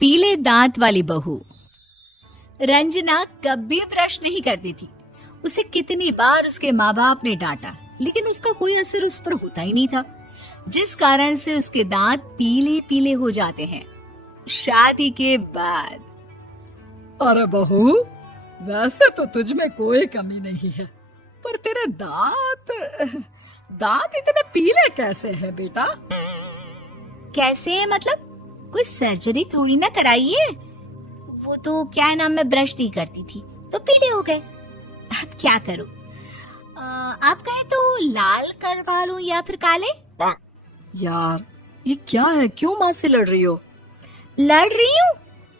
पीले दांत वाली बहू। रंजना कभी ब्रश नहीं करती थी। उसे कितनी बार उसके माँ बाप ने डांटा, लेकिन उसका कोई असर उस पर होता ही नहीं था, जिस कारण से उसके दांत पीले पीले हो जाते हैं। शादी के बाद। अरे बहू, वैसे तो तुझ में कोई कमी नहीं है, पर तेरे दांत इतने पीले कैसे हैं बेटा? कैसे मतलब? कोई सर्जरी थोड़ी ना कराइए। वो तो क्या नाम, मैं ब्रश नहीं करती थी तो पीले हो गए। अब क्या करूं? आप कहें तो लाल करवा लूं या फिर काले? यार ये क्या है, क्यों माँ से लड़ रही हो? लड़ रही हूँ?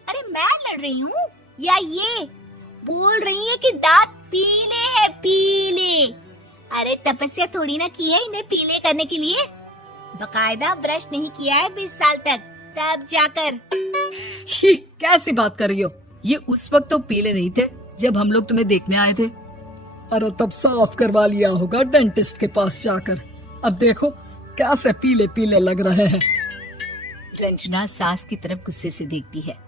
अरे मैं लड़ रही हूँ या ये बोल रही है कि दांत पीले हैं, पीले। अरे तपस्या थोड़ी ना की है इन्हें पीले करने के लिए। बकायदा ब्रश नहीं किया है 20 साल तक, तब जाकर। छी, कैसी बात कर रही हो? ये उस वक्त तो पीले नहीं थे जब हम लोग तुम्हें देखने आए थे। अरे तब साफ करवा लिया होगा डेंटिस्ट के पास जाकर। अब देखो कैसे पीले पीले लग रहे हैं। रंजना सास की तरफ गुस्से से देखती है।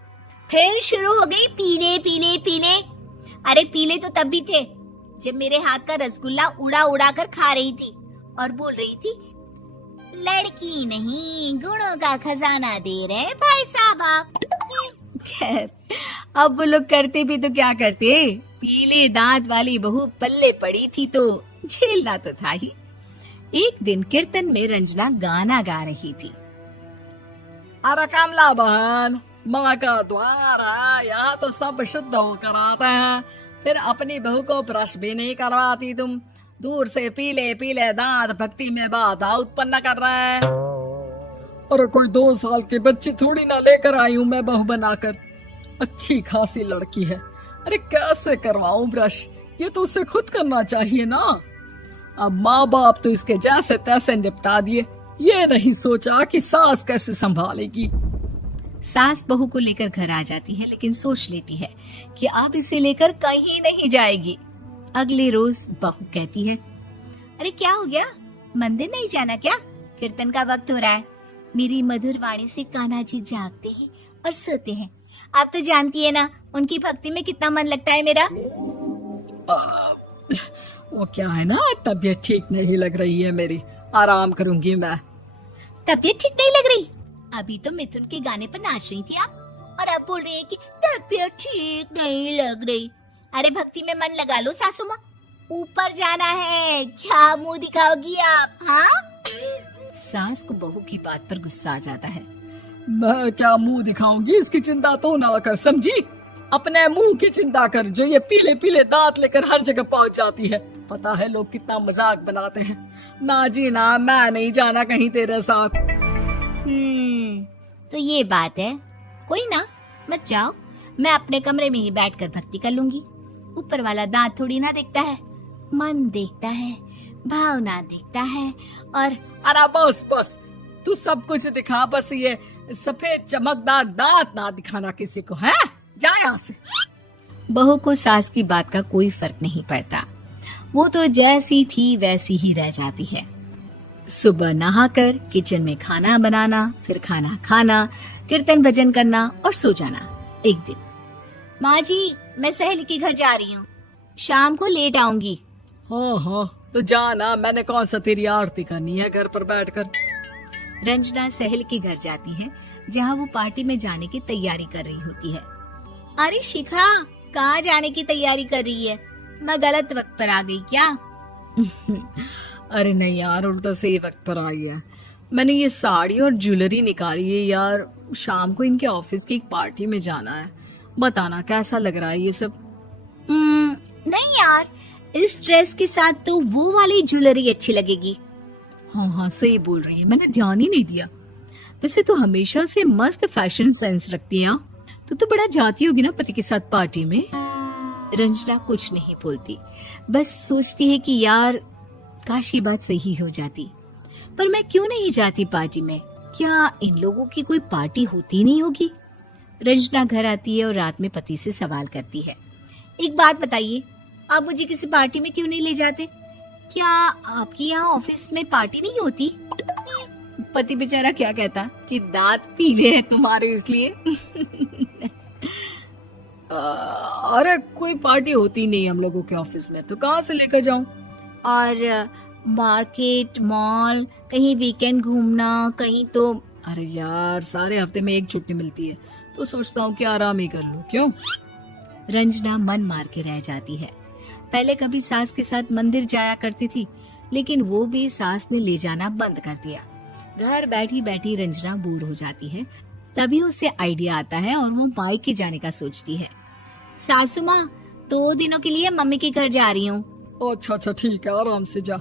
फिर शुरू हो गई पीले पीले पीले। अरे पीले तो तब भी थे जब मेरे हाथ का रसगुल्ला उड़ा उड़ा कर खा रही थी और बोल रही थी, लड़की नहीं गुणों का खजाना दे रहे भाई साहब आप। खैर, अब वो लोग करते भी तो क्या करते, पीले दांत वाली बहू पल्ले पड़ी थी तो झेलना तो था ही। एक दिन कीर्तन में रंजना गाना गा रही थी। अरे कमला बहन, माँ का द्वार है, यहाँ तो सब शुद्ध होकर आते हैं, फिर अपनी बहू को ब्रश भी नहीं करवाती तुम। दूर से पीले पीले दांत भक्ति में बाधा उत्पन्न कर रहे हैं। अरे कोई 2 साल के बच्ची थोड़ी ना लेकर आई हूँ मैं बहू बनाकर। अच्छी खासी लड़की है, अरे कैसे करवाऊं ब्रश? ये तो उसे खुद करना चाहिए ना। अब माँ बाप तो इसके जैसे तैसे निपटा दिए, ये नहीं सोचा कि सास कैसे संभालेगी। सास बहू को लेकर घर आ जाती है, लेकिन सोच लेती है कि अब इसे लेकर कहीं नहीं जाएगी। अगले रोज बहू कहती है, अरे क्या हो गया, मंदिर नहीं जाना क्या? कीर्तन का वक्त हो रहा है। मेरी मधुर वाणी से कान्हा जी जागते हैं और सोते हैं। आप तो जानती है ना उनकी भक्ति में कितना मन लगता है मेरा। वो क्या है ना, तबीयत ठीक नहीं लग रही है मेरी, आराम करूंगी मैं। तबीयत ठीक नहीं लग रही? अभी तो मिथुन के गाने पर नाच रही थी आप, और अब बोल रही है कि तबीयत ठीक नहीं लग रही। अरे भक्ति में मन लगा लो सासू माँ, ऊपर जाना है, क्या मुंह दिखाओगी आप? हाँ? सास को बहू की बात पर गुस्सा आ जाता है। मैं क्या मुंह दिखाऊंगी, इसकी चिंता तो ना कर, समझी? अपने मुंह की चिंता कर, जो ये पीले पीले दांत लेकर हर जगह पहुंच जाती है। पता है लोग कितना मजाक बनाते हैं। ना जी ना, मैं नहीं जाना कहीं तेरे साथ। तो ये बात है। कोई ना, मत जाओ, मैं अपने कमरे में ही बैठकर भक्ति कर लूंगी। ऊपर वाला दांत थोड़ी ना देखता है, मन देखता है, भावना देखता है। और अरे बस बस, तू सब कुछ दिखा, बस ये सफेद चमकदार दांत ना दिखाना किसी को, है? जा यहाँ से। बहू को सास की बात का कोई फर्क नहीं पड़ता, वो तो जैसी थी वैसी ही रह जाती है। सुबह नहाकर किचन में खाना बनाना, फिर खाना खाना, कीर्तन भजन करना और सो जाना। एक दिन, माँ जी मैं सहेली के घर जा रही हूँ, शाम को लेट आऊंगी। हाँ हाँ तो जाना, मैंने कौन सा तेरी आरती करनी है घर पर बैठकर। रंजना सहेली के घर जाती है, जहाँ वो पार्टी में जाने की तैयारी कर रही होती है। अरे शिखा, कहाँ जाने की तैयारी कर रही है? मैं गलत वक्त पर आ गई क्या? अरे नहीं यार, उल्टा सही वक्त पर आ गया। मैंने ये साड़ी और ज्वेलरी निकाली है यार, शाम को इनके ऑफिस की एक पार्टी में जाना है। बताना कैसा लग रहा है ये सब? नहीं यार, इस ड्रेस के साथ तो वो वाली ज्वेलरी अच्छी लगेगी। हाँ हाँ सही बोल रही है, मैंने ध्यान ही नहीं दिया। वैसे तो हमेशा से मस्त फैशन सेंस रखती है। तो बड़ा जाती होगी ना पति के साथ पार्टी में। रंजना कुछ नहीं बोलती, बस सोचती है कि यार काश ये बात सही हो जाती, पर मैं क्यों नहीं जाती पार्टी में? क्या इन लोगों की कोई पार्टी होती नहीं होगी? रंजना घर आती है और रात में पति से सवाल करती है, एक बात बताइए, आप मुझे किसी पार्टी में क्यों नहीं ले जाते? क्या आपकी यहाँ ऑफिस में पार्टी नहीं होती? पति बेचारा क्या कहता कि दांत पीले हैं तुम्हारे इसलिए। अरे कोई पार्टी होती नहीं हम लोगों के ऑफिस में, तो कहाँ से लेकर जाऊं? और मार्केट, मॉल, कहीं वीकेंड घूमना, कहीं तो। अरे यार सारे हफ्ते में एक छुट्टी मिलती है, तो सोचता हूँ कि आराम ही कर लूं। क्यों? रंजना मन मार के रह जाती है। पहले कभी सास के साथ मंदिर जाया करती थी, लेकिन वो भी सास ने ले जाना बंद कर दिया। घर बैठी बैठी रंजना बोर हो जाती है। तभी उसे आइडिया आता है और वो मायके जाने का सोचती है। सासू माँ, 2 दिनों के लिए मम्मी के घर जा रही हूँ। अच्छा ठीक है, आराम से जा।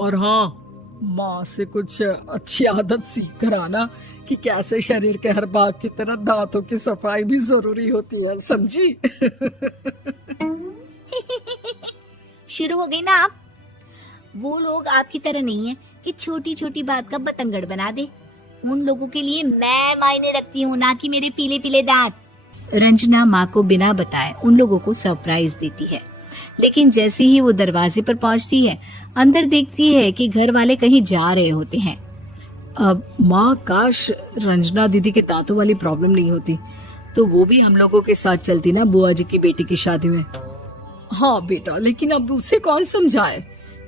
और हाँ, माँ से कुछ अच्छी आदत सीख कर आना कि कैसे शरीर के हर भाग की तरह दांतों की सफाई भी जरूरी होती है, समझी? शुरू हो गई ना आप। वो लोग आपकी तरह नहीं है कि छोटी छोटी बात का बतंगड़ बना दे। उन लोगों के लिए मैं मायने रखती हूँ, ना कि मेरे पीले पीले दांत। रंजना माँ को बिना बताए उन लोगों को सरप्राइज देती है, लेकिन जैसे ही वो दरवाजे पर पहुंचती है, अंदर देखती है कि घर वाले कहीं जा रहे होते हैं। अब माँ, काश रंजना दीदी के दांतों वाली प्रॉब्लम नहीं होती, तो वो भी हम लोगों के साथ चलती ना बुआ जी की बेटी की शादी में। हाँ बेटा, लेकिन अब उसे कौन समझाए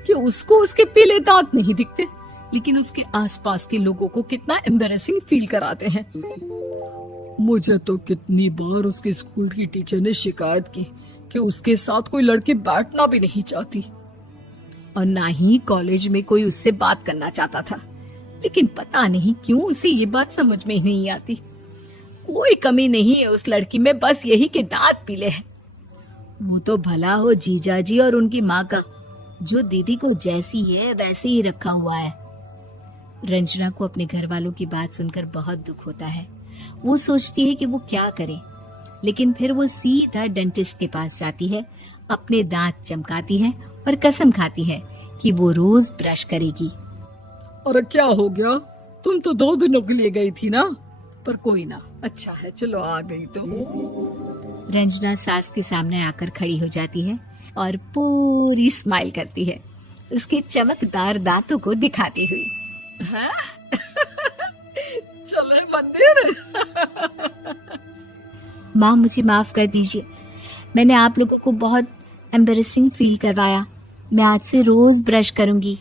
कि उसको उसके पीले दांत नहीं दिखते, लेकिन उसके आसपास के लोगों को कितना एम्बैरेसिंग फील कराते हैं। मुझे तो कितनी बार उसके स्कूल की टीचर ने शिकायत की कि उसके साथ कोई लड़की बैठना भी नहीं चाहती, और ना ही कॉलेज में कोई उससे बात करना चाहता था। लेकिन पता नहीं क्यों उसे ये बात समझ में ही नहीं आती। कोई कमी नहीं है उस लड़की में, बस यही कि दांत पीले हैं। वो तो भला हो जीजा जी और उनकी माँ का, जो दीदी को जैसी है वैसे ही रखा हुआ है। रंजना को अपने घर वालों की बात सुनकर बहुत दुख होता है। वो सोचती है कि वो क्या करे, लेकिन फिर वो सीधा डेंटिस्ट के पास जाती है, अपने दांत चमकाती है और कसम खाती है कि वो रोज ब्रश करेगी। अरे क्या हो गया? तुम तो 2 दिनों के लिए गई थी ना, पर कोई ना, अच्छा है, चलो आ गई तो। रंजना सास के सामने आकर खड़ी हो जाती है और पूरी स्माइल करती है, उसके चमकदार दांतों को दिखाती हुई। हैं? चले मंदिर? माँ, मुझे माफ कर दीजिए, मैंने आप लोगों को बहुत एम्बैरेसिंग फील करवाया। मैं आज से रोज ब्रश करूंगी।